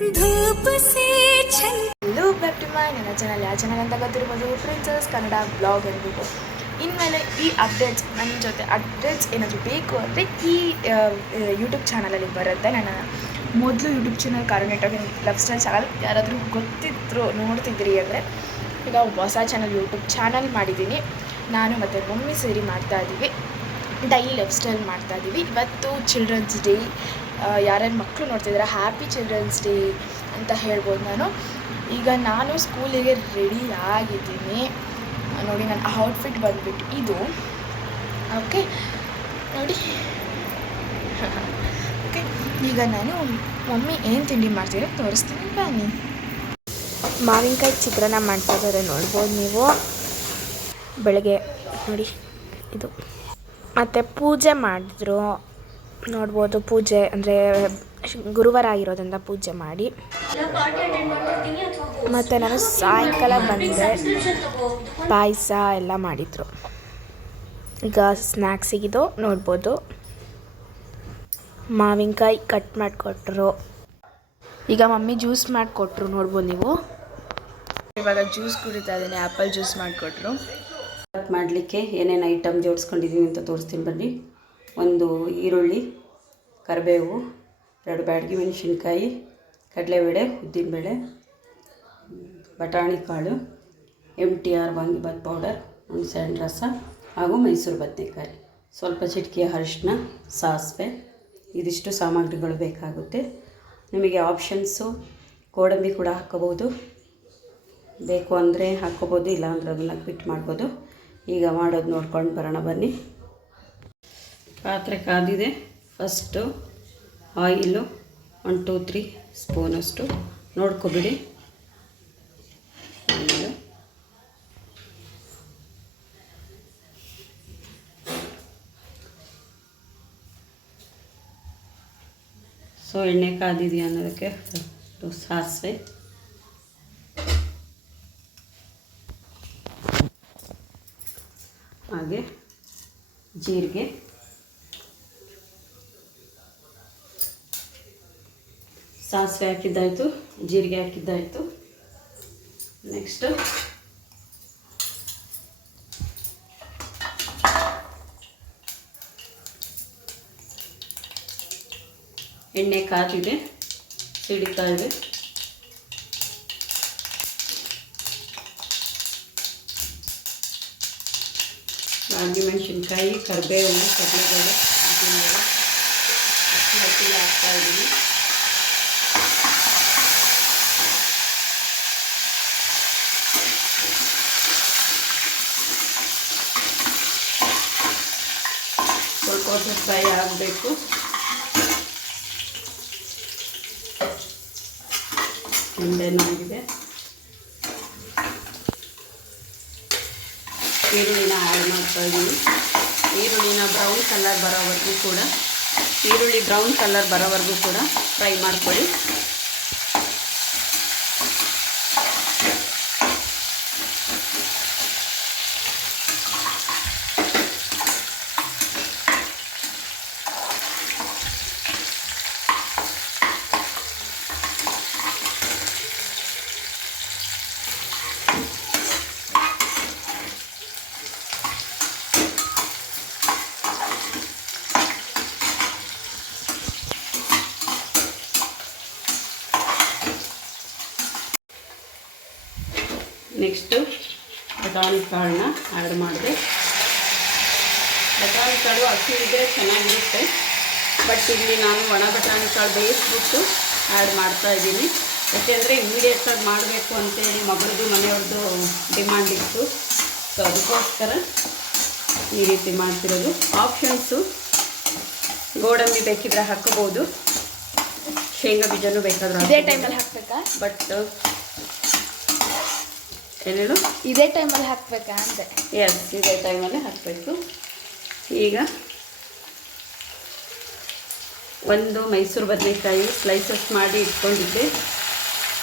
धूप से hello back to my ನನ್ನ ಚಾನಲ್. ಯಾವ ಚಾನಲ್ ಅಂತ ಗೊತ್ತಿರ್ಬೋದು, ಪ್ರಿನ್ಸಸ್ ಕನ್ನಡ ಬ್ಲಾಗ್ ಅಂದ್ಬಿಟ್ಟು. ಇನ್ಮೇಲೆ ಈ ಅಪ್ಡೇಟ್ಸ್ ನನ್ನ ಜೊತೆ ಅಪ್ಡೇಟ್ಸ್ ಏನಾದರೂ ಬೇಕು ಅಂದರೆ ಈ ಯೂಟ್ಯೂಬ್ ಚಾನಲಲ್ಲಿ ಬರುತ್ತೆ. ನನ್ನ ಮೊದಲು ಯೂಟ್ಯೂಬ್ ಚಾನಲ್ ಕಾರುಣ್ಯ ಲೈಫ್ ಸ್ಟೈಲ್ ಚಾನಲ್ ಯಾರಾದರೂ ಗೊತ್ತಿದ್ರು ನೋಡ್ತಿದ್ರಿ ಅಂದರೆ ಈಗ ಹೊಸ ಚಾನಲ್ ಯೂಟ್ಯೂಬ್ ಚಾನಲ್ ಮಾಡಿದ್ದೀನಿ. ನಾನು ಮತ್ತು ಮಮ್ಮಿ ಸೇರಿ ಮಾಡ್ತಾಯಿದ್ದೀವಿ. ಡೈಲಿ ಲೈಫ್ ಸ್ಟೈಲ್ ಮಾಡ್ತಾಯಿದ್ದೀವಿ. ಇವತ್ತು ಚಿಲ್ಡ್ರನ್ಸ್ ಡೇ. ಯಾರ್ಯಾರು ಮಕ್ಕಳು ನೋಡ್ತಿದ್ದಾರೆ ಹ್ಯಾಪಿ ಚಿಲ್ಡ್ರನ್ಸ್ ಡೇ ಅಂತ ಹೇಳ್ಬೋದು. ಈಗ ನಾನು ಸ್ಕೂಲಿಗೆ ರೆಡಿ ಆಗಿದ್ದೀನಿ ನೋಡಿ. ನನ್ನ ಔಟ್ಫಿಟ್ ಬಂದುಬಿಟ್ಟು ಇದು. ಓಕೆ ನೋಡಿ. ಓಕೆ, ಈಗ ನಾನು ಮಮ್ಮಿ ಏನು ತಿಂಡಿ ಮಾಡ್ತೀರ ತೋರಿಸ್ತೀನಿ ಬನ್ನಿ. ಮಾವಿನಕಾಯಿ ಚಿತ್ರಾನ್ನ ಮಾಡ್ತಾಯಿದ್ದಾರೆ ನೋಡ್ಬೋದು ನೀವು. ಬೆಳಗ್ಗೆ ನೋಡಿ ಇದು. ಮತ್ತು ಪೂಜೆ ಮಾಡಿದ್ರು ನೋಡ್ಬೋದು. ಪೂಜೆ ಅಂದರೆ ಗುರುವಾರ ಆಗಿರೋದ್ರಿಂದ ಪೂಜೆ ಮಾಡಿ. ಮತ್ತು ನಾನು ಸಾಯಂಕಾಲ ಬಂದೆ, ಪಾಯಸ ಎಲ್ಲ ಮಾಡಿದರು. ಈಗ ಸ್ನ್ಯಾಕ್ಸಿಗಿದು ನೋಡ್ಬೋದು. ಮಾವಿನಕಾಯಿ ಕಟ್ ಮಾಡಿಕೊಟ್ರು. ಈಗ ಮಮ್ಮಿ ಜ್ಯೂಸ್ ಮಾಡಿಕೊಟ್ರು ನೋಡ್ಬೋದು ನೀವು. ಇವಾಗ ಜ್ಯೂಸ್ ಕುಡಿತಾ ಇದ್ದೀನಿ. ಆ್ಯಪಲ್ ಜ್ಯೂಸ್ ಮಾಡಿಕೊಟ್ರು. ಮಾಡಲಿಕ್ಕೆ ಏನೇನು ಐಟಮ್ ಜೋಡಿಸ್ಕೊಂಡಿದ್ದೀನಿ ಅಂತ ತೋರಿಸ್ತೀನಿ ಬನ್ನಿ. ಒಂದು ಈರುಳ್ಳಿ, ಕರಿಬೇವು, 2 ಬ್ಯಾಡಗಿ ಮೆಣಸಿನ್ಕಾಯಿ, ಕಡಲೆಬೇಳೆ, ಉದ್ದಿನಬೇಳೆ, ಬಟಾಣಿ ಕಾಳು, MTR ವಾಂಗಿಬಾತ್ ಪೌಡರ್, ಹುಣಸೆಹಣ್ಣು ರಸ ಹಾಗೂ ಮೈಸೂರು ಬದನೆಕಾಯಿ, ಸ್ವಲ್ಪ ಚಿಟಿಕೆ ಅರಿಶಿನ, ಸಾಸಿವೆ. ಇದಿಷ್ಟು ಸಾಮಗ್ರಿಗಳು ಬೇಕಾಗುತ್ತೆ. ನಿಮಗೆ ಆಪ್ಷನ್ಸು ಗೋಡಂಬಿ ಕೂಡ ಹಾಕ್ಕೋಬೋದು. ಬೇಕು ಅಂದರೆ ಹಾಕ್ಕೋಬೋದು, ಇಲ್ಲಾಂದ್ರೆ ಅದನ್ನು ಕ್ವಿಟ್ ಮಾಡ್ಬೋದು. ಈಗ ಮಾಡೋದು ನೋಡ್ಕೊಂಡು ಬರೋಣ ಬನ್ನಿ. ಪಾತ್ರೆ ಕಾದಿದೆ. ಫಸ್ಟು ಆಯಿಲು 1 2 3 ಸ್ಪೂನಷ್ಟು ನೋಡ್ಕೊಬಿಡಿ. ಆಯಿಲು, ಸೊ ಎಣ್ಣೆ ಕಾದಿದೆಯಾ ಅನ್ನೋದಕ್ಕೆ ಸಾಸಿವೆ, ಹಾಗೆ ಜೀರಿಗೆ, ಸಾಸಿವೆ ಹಾಕಿದ್ದಾಯಿತು, ಜೀರಿಗೆ ಹಾಕಿದ್ದಾಯಿತು. ನೆಕ್ಸ್ಟು ಎಣ್ಣೆ ಕಾದಿದೆ, ಸಿಡಿತಾ ಇದೆ. ಬ್ಯಾಡಗಿ ಮೆಣಸಿನ್ಕಾಯಿ, ಕರಿಬೇವು, ಕಡಲೆಬೇಳೆ, ಉದ್ದಿನಬೇಳೆ ಹಸಿ ಹಾಕ್ತಾಯಿದ್ದೀನಿ. ಸ್ವಲ್ಪ ಫ್ರೈ ಆಗಬೇಕು. ಮುಂದೆನಾಗಿದೆ ಈರುಳ್ಳಿನ ಆ್ಯಡ್ ಮಾಡ್ತಾಯಿದ್ದೀನಿ. ಈರುಳ್ಳಿನ ಬ್ರೌನ್ ಕಲರ್ ಬರೋವರೆಗೂ ಕೂಡ ಫ್ರೈ ಮಾಡ್ಕೊಳ್ಳಿ. ನೆಕ್ಸ್ಟು ಬಟಾಣಿ ಕಾಳನ್ನ ಆ್ಯಡ್ ಮಾಡಿದೆ. ಬಟಾಣಿ ಕಾಳು ಹಸಿ ಇದ್ದರೆ ಚೆನ್ನಾಗಿರುತ್ತೆ, ಬಟ್ ಇಲ್ಲಿ ನಾನು ಒಣ ಬಟಾಣಿ ಕಾಳು ಬೇಯಿಸ್ಬಿಟ್ಟು ಆ್ಯಡ್ ಮಾಡ್ತಾಯಿದ್ದೀನಿ. ಯಾಕೆಂದರೆ ಇಮಿಡಿಯೇಟಾಗಿ ಮಾಡಬೇಕು ಅಂತೇಳಿ ಮಗಳದ್ದು ಮನೆಯವ್ರದ್ದು ಡಿಮ್ಯಾಂಡ್ ಇತ್ತು. ಸೊ ಅದಕ್ಕೋಸ್ಕರ ಈ ರೀತಿ ಮಾಡ್ತಿರೋದು. ಆಪ್ಷನ್ಸು ಗೋಡಂಬಿ ಬೇಕಿದ್ರೆ ಹಾಕ್ಕೋಬೋದು, ಶೇಂಗಾ ಬೀಜನೂ ಬೇಕಾದ್ರೆ ಇದೇ ಟೈಮಲ್ಲಿ ಹಾಕಬೇಕಾ? ಬಟ್ ಏನೇಳು ಇದೇ ಟೈಮಲ್ಲಿ ಹಾಕಬೇಕಾ ಅಂದೆ. ಎಸ್, ಇದೇ ಟೈಮಲ್ಲೇ ಹಾಕಬೇಕು. ಈಗ ಒಂದು ಮೈಸೂರು ಬದನೆಕಾಯಿ ಸ್ಲೈಸಸ್ ಮಾಡಿ ಇಟ್ಕೊಂಡಿದ್ದೆ.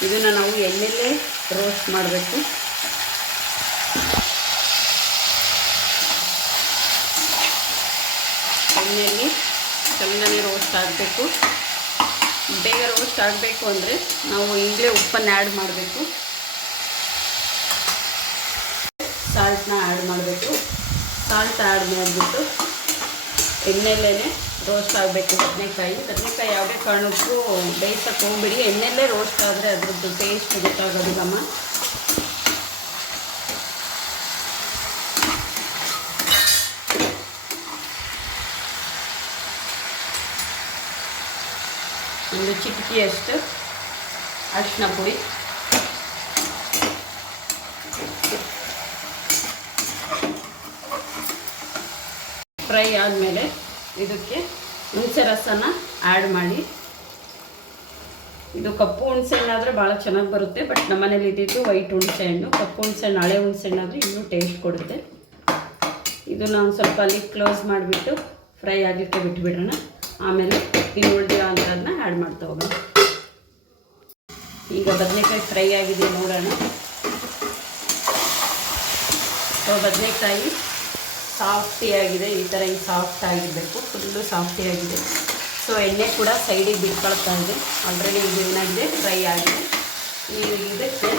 ಇದನ್ನು ನಾವು ಎಣ್ಣೆಲ್ಲೇ ರೋಸ್ಟ್ ಮಾಡಬೇಕು. ಎಣ್ಣೆಯಲ್ಲಿ ಚೆನ್ನಾಗಿ ರೋಸ್ಟ್ ಆಗಬೇಕು. ಬೇಗ ರೋಸ್ಟ್ ಆಗಬೇಕು ಅಂದರೆ ನಾವು ಈಗಲೇ ಉಪ್ಪನ್ನು ಆ್ಯಡ್ ಮಾಡಬೇಕು, ಸಾಲ್ಟನ್ನ ಆ್ಯಡ್ ಮಾಡಬೇಕು. ಸಾಲ್ಟ್ ಆ್ಯಡ್ ಮಾಡಿಬಿಟ್ಟು ಎಣ್ಣೆಲ್ಲೇ ರೋಸ್ಟ್ ಆಗಬೇಕು. ಬದನೆಕಾಯಿ ಯಾವುದೇ ಕಾರಣಕ್ಕೂ ಬೇಯಿಸೋಕ್ಕೆ ಹೋಗ್ಬಿಡಿ, ಎಣ್ಣೆಲ್ಲೇ ರೋಸ್ಟ್ ಆದರೆ ಅದ್ರದ್ದು ಟೇಸ್ಟ್ ಗೊತ್ತಾಗೋದು ಗಮ. ಒಂದು ಚಿಟಿಕೆಯಷ್ಟು ಅರಿಶಿನ ಪುಡಿ, ಫ್ರೈ ಆದಮೇಲೆ ಇದಕ್ಕೆ ಹುಣಸೆ ರಸನ ಆ್ಯಡ್ ಮಾಡಿ. ಇದು ಕಪ್ಪು ಹುಣಸೆ ಹಣ್ಣಾದರೆ ಭಾಳ ಚೆನ್ನಾಗಿ ಬರುತ್ತೆ, ಬಟ್ ನಮ್ಮನೇಲಿ ಇದ್ದಿದ್ದು ವೈಟ್ ಹುಣಸೆ ಹಣ್ಣು. ಕಪ್ಪು ಹುಣಸೆ ಹಣ್ಣು, ಹಳೆ ಹುಣಸೆ ಹಣ್ಣಾದರೆ ಇನ್ನೂ ಟೇಸ್ಟ್ ಕೊಡುತ್ತೆ. ಇದನ್ನು ಒಂದು ಸ್ವಲ್ಪ ಲಿಡ್ ಕ್ಲೋಸ್ ಮಾಡಿಬಿಟ್ಟು ಫ್ರೈ ಆಗಲಿಕ್ಕೆ ಬಿಟ್ಬಿಡೋಣ. ಆಮೇಲೆ ಇನ್ನು ಉಳಿದಿರೋ ಅಂಥದ್ದನ್ನ ಆ್ಯಡ್ ಮಾಡ್ತಾ ಹೋಗೋಣ. ಈಗ ಬದನೆಕಾಯಿ ಫ್ರೈ ಆಗಿದೆ ನೋಡೋಣ. ಸೊ ಬದನೆಕಾಯಿ ಸಾಫ್ಟಿಯಾಗಿದೆ, ಈ ಥರ ಹಿಂಗೆ ಸಾಫ್ಟ್ ಆಗಿರಬೇಕು, ಫುಲ್ಲು ಸಾಫ್ಟಿಯಾಗಿದೆ. ಸೊ ಎಣ್ಣೆ ಕೂಡ ಸೈಡಿಗೆ ಬಿಟ್ಕೊಳ್ತಾ ಇದೆ. ಆಲ್ರೆಡಿ ಇದು ಏನಾಗಿದೆ, ಫ್ರೈ ಆಗಿದೆ. ಈಗ ಇದಕ್ಕೆ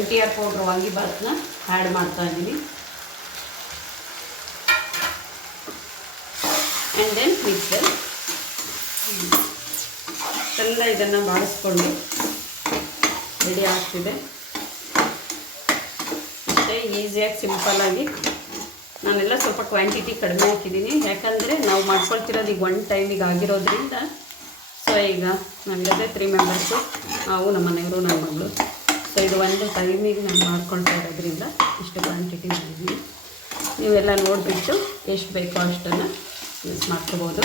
MTR ಪೌಡ್ರ್ ವಾಂಗಿಬಾತನ್ನ ಆ್ಯಡ್ ಮಾಡ್ತಾ ಇದ್ದೀನಿ. ಆ್ಯಂಡ್ ದೆನ್ ಮಿಕ್ಸರ್ ಚೆಂದ ಇದನ್ನು ಬಾಡಿಸ್ಕೊಂಡು ರೆಡಿ ಆಗ್ತಿದೆ. ಮತ್ತು ಈಸಿಯಾಗಿ ಸಿಂಪಲ್ಲಾಗಿ ನಾನೆಲ್ಲ ಸ್ವಲ್ಪ ಕ್ವಾಂಟಿಟಿ ಕಡಿಮೆ ಹಾಕಿದ್ದೀನಿ, ಯಾಕಂದರೆ ನಾವು ಮಾಡ್ಕೊಳ್ತಿರೋದು ಈಗ ಒನ್ ಟೈಮಿಗೆ ಆಗಿರೋದ್ರಿಂದ. ಸೊ ಈಗ ನಾವಿರೋದೇ 3 ಮೆಂಬರ್ಸು, ನಾವು ನಮ್ಮ ಮನೆಯವರು, ನನ್ನ ಮಗಳು. ಸೊ ಇದು ಒಂದು ಟೈಮಿಗೆ ನಾನು ಮಾಡ್ಕೊಳ್ತಾ ಇರೋದ್ರಿಂದ ಇಷ್ಟು ಕ್ವಾಂಟಿಟಿ ಮಾಡಿದ್ದೀನಿ. ನೀವೆಲ್ಲ ನೋಡಿಬಿಟ್ಟು ಎಷ್ಟು ಬೇಕೋ ಅಷ್ಟನ್ನು ಯೂಸ್ ಮಾಡ್ಕೋಬೋದು.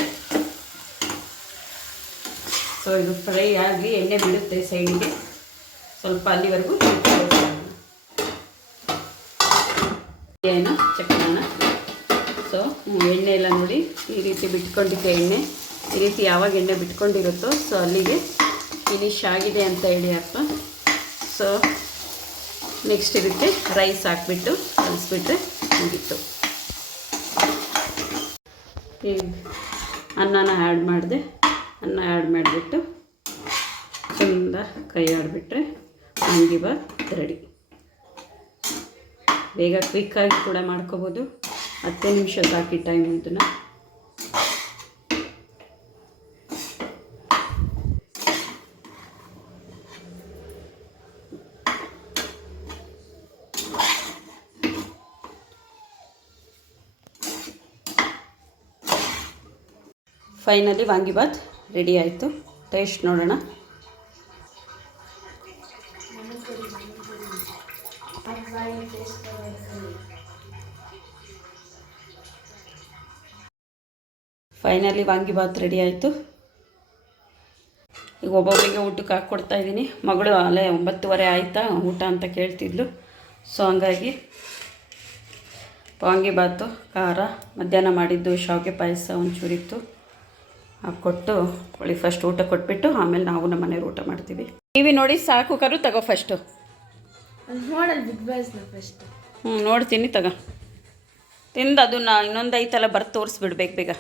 ಸೊ ಇದು ಫ್ರೈ ಆಗಿ ಎಣ್ಣೆ ಬಿಡುತ್ತೆ ಸೈಡಿಗೆ, ಸ್ವಲ್ಪ ಅಲ್ಲಿವರೆಗೂ ಏನು ಚಕ್ರನ. ಸೊ ಎಣ್ಣೆ ಎಲ್ಲ ನೋಡಿ ಈ ರೀತಿ ಬಿಟ್ಕೊಂಡಿದ್ದೆ ಎಣ್ಣೆ. ಈ ರೀತಿ ಯಾವಾಗ ಎಣ್ಣೆ ಬಿಟ್ಕೊಂಡಿರುತ್ತೋ ಸೊ ಅಲ್ಲಿಗೆ ಫಿನಿಶ್ ಆಗಿದೆ ಅಂತ ಹೇಳಿ ಅರ್ಥ. ಸೊ ನೆಕ್ಸ್ಟ್ ಇದಕ್ಕೆ ರೈಸ್ ಹಾಕ್ಬಿಟ್ಟು ಕಲಿಸ್ಬಿಟ್ರೆ ಮುಗೀತು. ಈಗ ಅನ್ನನ ಆ್ಯಡ್ ಮಾಡಿದೆ. ಅನ್ನ ಆ್ಯಡ್ ಮಾಡಿಬಿಟ್ಟು ಚೆಂದ ಕೈ ಆಡಿಬಿಟ್ರೆ ವಾಂಗಿಬಾತ್ ರೆಡಿ. ಬೇಗ ಕ್ವಿಕ್ಕಾಗಿ ಕೂಡ ಮಾಡ್ಕೋಬೋದು. 10 ನಿಮಿಷ ಸಾಕಿ ಟೈಮ್ ಇದನ್ನು. ಫೈನಲಿ ವಾಂಗಿಬಾತ್ ರೆಡಿ ಆಯಿತು. ಟೇಸ್ಟ್ ನೋಡೋಣ. ಫೈನಲಿ ವಾಂಗಿಬಾತ್ ರೆಡಿ ಆಯಿತು. ಈಗ ಒಬ್ಬೊಬ್ಬರಿಗೆ ಊಟಕ್ಕೆ ಹಾಕ್ಕೊಡ್ತಾ ಇದ್ದೀನಿ. ಮಗಳು ಅಲ್ಲೇ 9:30 ಆಯಿತಾ ಊಟ ಅಂತ ಕೇಳ್ತಿದ್ಲು. ಸೊ ಹಂಗಾಗಿ ವಾಂಗಿಬಾತು, ಖಾರ, ಮಧ್ಯಾಹ್ನ ಮಾಡಿದ್ದು ಶಾವಿಗೆ ಪಾಯಸ ಒಂಚೂರಿತ್ತು, ಹಾಕ್ಕೊಟ್ಟು ಅವಳಿಗೆ ಫಸ್ಟ್ ಊಟ ಕೊಟ್ಬಿಟ್ಟು ಆಮೇಲೆ ನಾವು ನಮ್ಮ ಮನೆಯವ್ರು ಊಟ ಮಾಡ್ತೀವಿ. ಟಿವಿ ನೋಡಿ ಸಾಕು ಕರು, ತಗೋ ಫಸ್ಟು. ನೋಡಲ್ ಬಿಗ್ ಬಾಸ್ನ ಫಸ್ಟ್. ನೋಡ್ತೀನಿ, ತಗೋ. ತಿಂದು ಅದನ್ನು ಇನ್ನೊಂದು ಐತಲ್ಲ ಬರ್ದು ತೋರಿಸ್ಬಿಡ್ಬೇಕು ಬೇಗ.